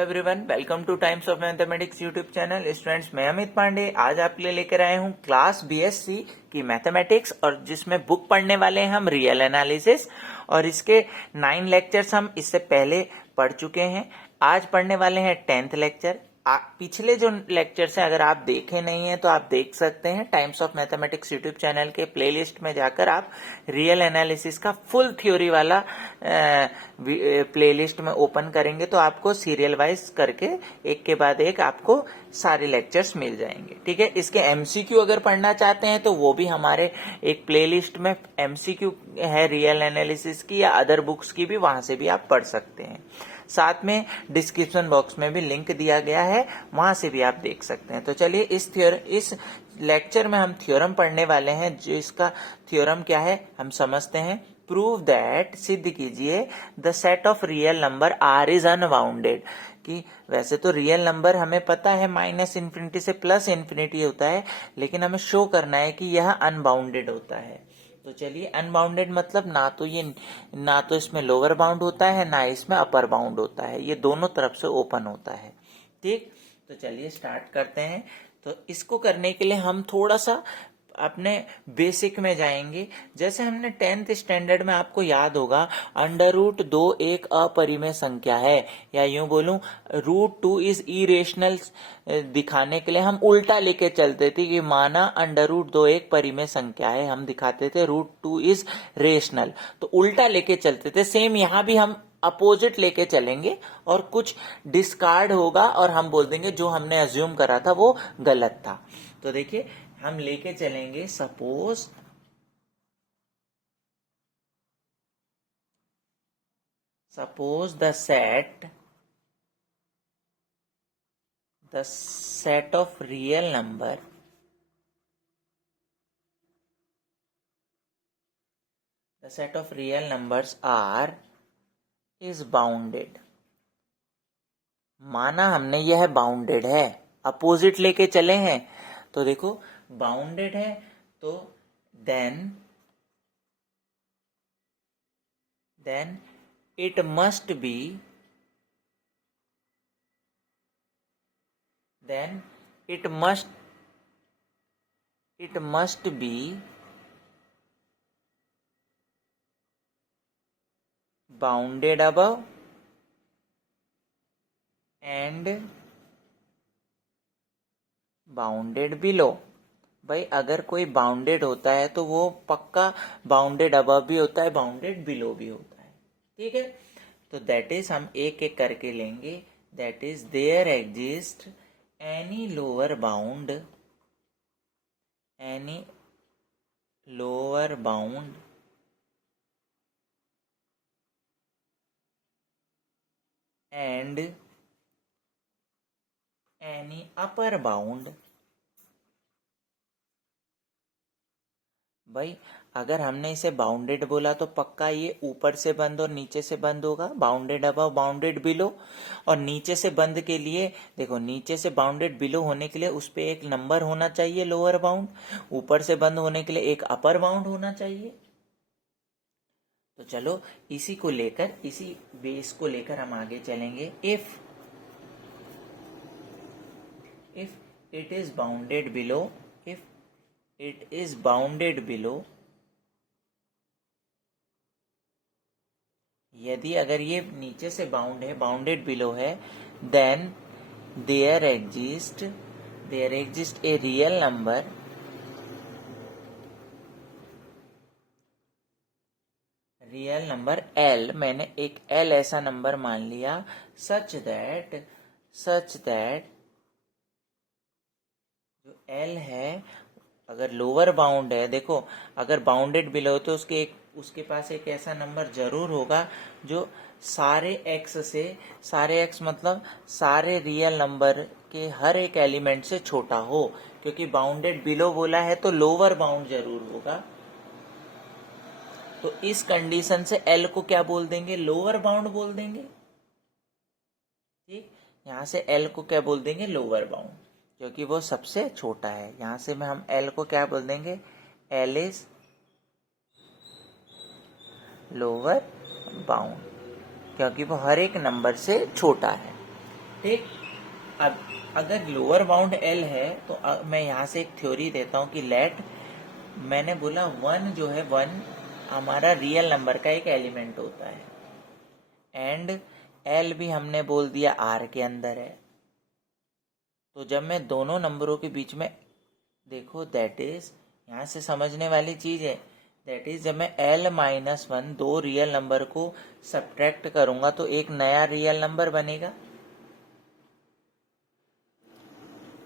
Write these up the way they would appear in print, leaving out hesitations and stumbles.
Everyone, welcome two times of mathematics YouTube channel. Students, मैं अमित पांडे आज आपके लिए लेकर आए हूँ क्लास बीएससी की मैथमेटिक्स, और जिसमें बुक पढ़ने वाले हैं हम रियल एनालिसिस। और इसके 9 लेक्चर्स हम इससे पहले पढ़ चुके हैं। आज पढ़ने वाले हैं 10th लेक्चर। पिछले जो लेक्चर्स हैं अगर आप देखे नहीं हैं तो आप देख सकते हैं times of mathematics YouTube channel के प्लेलिस्ट में जाकर आप रियल एनालिसिस का फुल थ्योरी वाला प्लेलिस्ट में ओपन करेंगे तो आपको सीरियल वाइज करके एक के बाद एक आपको सारे लेक्चर्स मिल जाएंगे। ठीक है, इसके एमसीक्यू अगर पढ़ना चाहते हैं तो वो भी हमारे एक प्लेलिस्ट में एमसीक्यू है रियल एनालिसिस की, या अदर बुक्स की भी, वहां से भी आप पढ़ सकते हैं। साथ में डिस्क्रिप्शन बॉक्स में भी लिंक दिया गया है, वहां से भी आप देख सकते हैं। तो चलिए इस लेक्चर में हम थ्योरम पढ़ने वाले हैं। जो इसका थ्योरम क्या है हम समझते हैं। प्रूव दैट, सिद्ध कीजिए, the set of real number R is unbounded. कि वैसे तो रियल नंबर हमें पता है माइनस इन्फिनिटी से प्लस इन्फिनिटी होता है, लेकिन हमें शो करना है कि यह अनबाउंडेड होता है। तो चलिए, अनबाउंडेड मतलब ना तो इसमें लोअर बाउंड होता है ना इसमें अपर बाउंड होता है, ये दोनों तरफ से ओपन होता है। ठीक, तो चलिए स्टार्ट करते हैं। तो इसको करने के लिए हम थोड़ा सा अपने बेसिक में जाएंगे। जैसे हमने 10th स्टैंडर्ड में, आपको याद होगा, √2 एक अपरिमेय संख्या है, या यूं बोलूं √2 इज इरेशनल दिखाने के लिए हम उल्टा लेके चलते थे कि माना √2 एक परिमेय संख्या है, हम दिखाते थे √2 इज रेशनल, तो उल्टा लेके चलते थे। सेम यहां भी हम अपोजिट लेके चलेंगे और कुछ डिस्कार्ड होगा और हम बोल देंगे जो हमने अज्यूम करा था वो गलत था। तो देखिए, हम लेके चलेंगे suppose the set of real number R is bounded. माना हमने यह बाउंडेड है, अपोजिट लेके चले हैं, तो देखो बाउंडेड है, तो then it must be bounded above and bounded below. भाई, अगर कोई बाउंडेड होता है तो वो पक्का बाउंडेड अबव भी होता है, बाउंडेड बिलो भी होता है। ठीक है, तो दैट इज, हम एक एक करके लेंगे। That is there exist any lower bound and any upper bound. भाई, अगर हमने इसे बाउंडेड बोला तो पक्का ये ऊपर से बंद और नीचे से बंद होगा, बाउंडेड अबव बाउंडेड बिलो। और नीचे से बंद के लिए देखो, नीचे से बाउंडेड बिलो होने के लिए उस पे एक नंबर होना चाहिए लोअर बाउंड, ऊपर से बंद होने के लिए एक अपर बाउंड होना चाहिए। तो चलो इसी बेस को लेकर हम आगे चलेंगे। If it is bounded below, यदि अगर ये नीचे से बाउंडेड बिलो है, then there exist a real number L। मैंने एक L ऐसा नंबर मान लिया, सच दैट जो L है, अगर लोअर बाउंड है, देखो अगर बाउंडेड बिलो तो उसके पास एक ऐसा नंबर जरूर होगा जो सारे एक्स मतलब सारे रियल नंबर के हर एक एलिमेंट से छोटा हो, क्योंकि बाउंडेड बिलो बोला है तो लोअर बाउंड जरूर होगा। तो इस कंडीशन से L को क्या बोल देंगे, लोअर बाउंड बोल देंगे। ठीक, यहां से L को क्या बोल देंगे, लोअर बाउंड, क्योंकि वो सबसे छोटा है। यहां से में हम L को क्या बोल देंगे, L इज लोअर बाउंड, क्योंकि वो हर एक नंबर से छोटा है। ठीक। अब अगर लोअर बाउंड एल है तो मैं यहाँ से एक थ्योरी देता हूँ कि लेट, मैंने बोला वन जो है, वन हमारा रियल नंबर का एक एलिमेंट होता है, एंड एल भी हमने बोल दिया आर के अंदर है। तो जब मैं दोनों नंबरों के बीच में, देखो दैट इज, यहाँ से समझने वाली चीज है, दैट इज जब मैं L-1 दो रियल नंबर को सब्ट्रैक्ट करूंगा तो एक नया रियल नंबर बनेगा।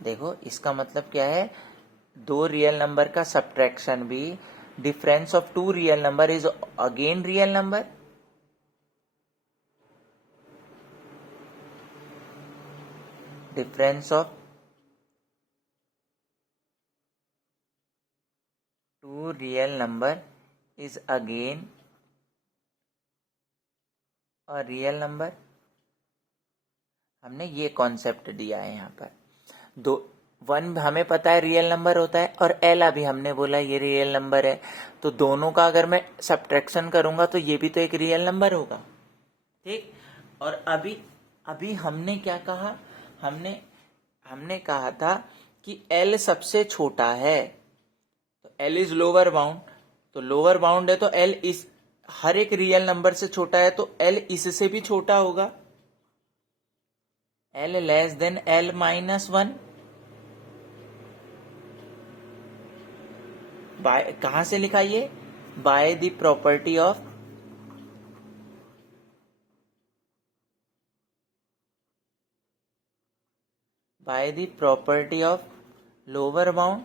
देखो इसका मतलब क्या है, दो रियल नंबर का सब्ट्रैक्शन भी, difference of two real number is again real number. Difference of two real number is again a real number. हमने ये कॉन्सेप्ट दिया है यहाँ पर। दो, वन हमें पता है रियल नंबर होता है, और एल अभी हमने बोला ये रियल नंबर है, तो दोनों का अगर मैं सब्ट्रैक्शन करूंगा तो ये भी तो एक रियल नंबर होगा। ठीक। और अभी अभी हमने क्या कहा, हमने कहा था कि एल सबसे छोटा है, तो एल इज लोअर बाउंड, तो लोअर बाउंड है तो एल इस हर एक रियल नंबर से छोटा है, तो एल इससे भी छोटा होगा, L less than L-1। Bye कहां से लिखा ये, by the property of, by the property of lower bound.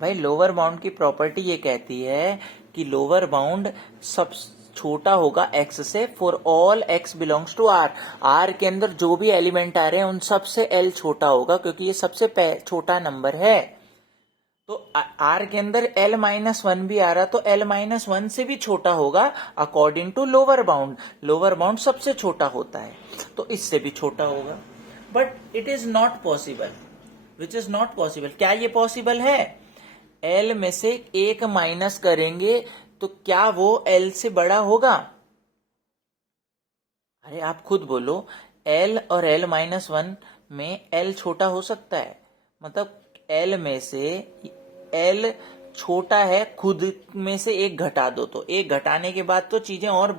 भाई लोअर बाउंड की प्रॉपर्टी ये कहती है कि लोअर बाउंड सब छोटा होगा x से, for all x belongs to r। r के अंदर जो भी एलिमेंट आ रहे हैं उन सब से l छोटा होगा, क्योंकि ये सबसे छोटा नंबर है। तो r के अंदर L-1 भी आ रहा, तो L-1 से भी छोटा होगा according to lower bound. Lower bound सबसे छोटा होता है, तो इससे भी छोटा होगा। But it is not possible, which is not possible. क्या ये पॉसिबल है, L में से एक माइनस करेंगे तो क्या वो L से बड़ा होगा? अरे आप खुद बोलो, L और L-1 में L छोटा हो सकता है? मतलब L में से L छोटा है, खुद में से एक घटा दो, तो एक घटाने के बाद तो चीजें और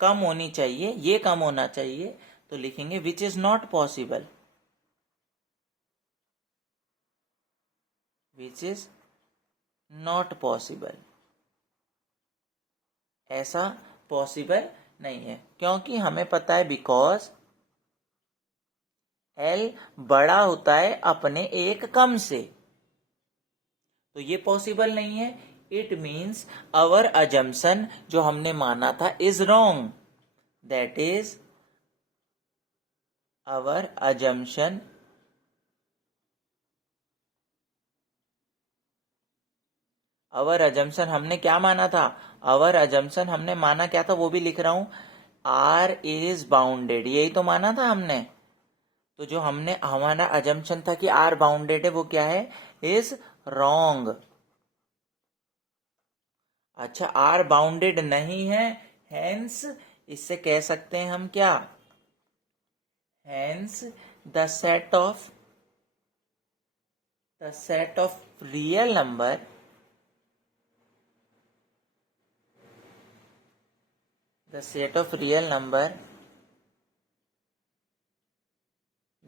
कम होनी चाहिए, ये कम होना चाहिए, तो लिखेंगे विच is not possible, which is not possible. ऐसा पॉसिबल नहीं है, क्योंकि हमें पता है बिकॉज L बड़ा होता है अपने एक कम से, तो ये पॉसिबल नहीं है। इट मीन्स अवर अजम्पशन जो हमने माना था is wrong, that is our assumption हमने क्या माना था, अवर अजम्पशन हमने माना क्या था वो भी लिख रहा हूं, R इज बाउंडेड, यही तो माना था हमने। तो जो हमने हमारा अजम्पशन था कि R बाउंडेड है, वो क्या है, इज रॉन्ग। अच्छा R बाउंडेड नहीं है, हेंस इससे कह सकते हैं हम क्या, hence the set of real number, the set of real number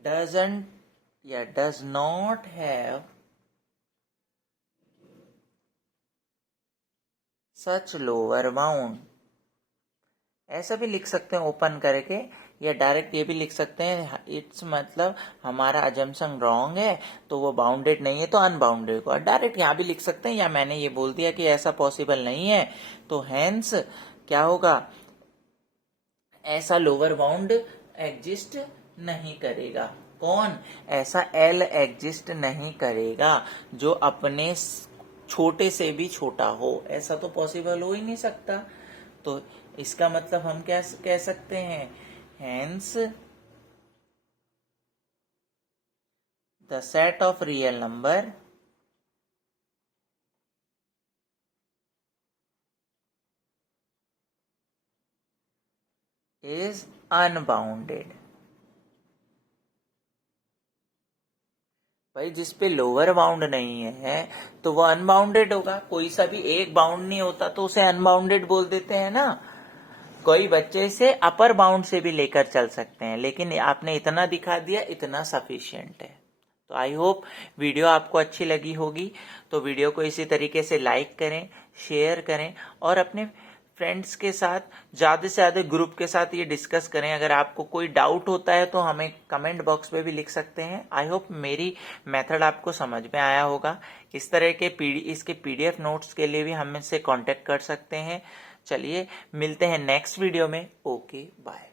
does not have such lower bound। ऐसा भी लिख सकते हैं ओपन करके, या डायरेक्ट ये भी लिख सकते हैं, इट्स मतलब हमारा अजम्पशन रॉन्ग है तो वो बाउंडेड नहीं है तो अनबाउंडेड को, डायरेक्ट यहाँ भी लिख सकते हैं, या मैंने ये बोल दिया कि ऐसा पॉसिबल नहीं है, तो हेंस क्या होगा, ऐसा लोअर बाउंड एग्जिस्ट नहीं करेगा। कौन, ऐसा L एग्जिस्ट नहीं करेगा जो अपने छोटे से भी छोटा हो, ऐसा तो पॉसिबल हो ही नहीं सकता। तो इसका मतलब हम क्या कह सकते हैं, hence the set of real number is unbounded. भाई जिस पे लोअर बाउंड नहीं है तो वो अनबाउंडेड होगा। कोई सा भी एक बाउंड नहीं होता तो उसे अनबाउंडेड बोल देते हैं ना। कोई बच्चे से अपर बाउंड से भी लेकर चल सकते हैं, लेकिन आपने इतना दिखा दिया, इतना सफिशिएंट है। तो आई होप वीडियो आपको अच्छी लगी होगी। तो वीडियो को इसी तरीके से लाइक करें, शेयर करें और अपने फ्रेंड्स के साथ, ज़्यादा से ज़्यादा ग्रुप के साथ ये डिस्कस करें। अगर आपको कोई डाउट होता है तो हमें कमेंट बॉक्स में भी लिख सकते हैं। आई होप मेरी मेथड आपको समझ में आया होगा। इस तरह के इसके PDF नोट्स के लिए भी हमसे कांटेक्ट कर सकते हैं। चलिए मिलते हैं नेक्स्ट वीडियो में। Okay bye.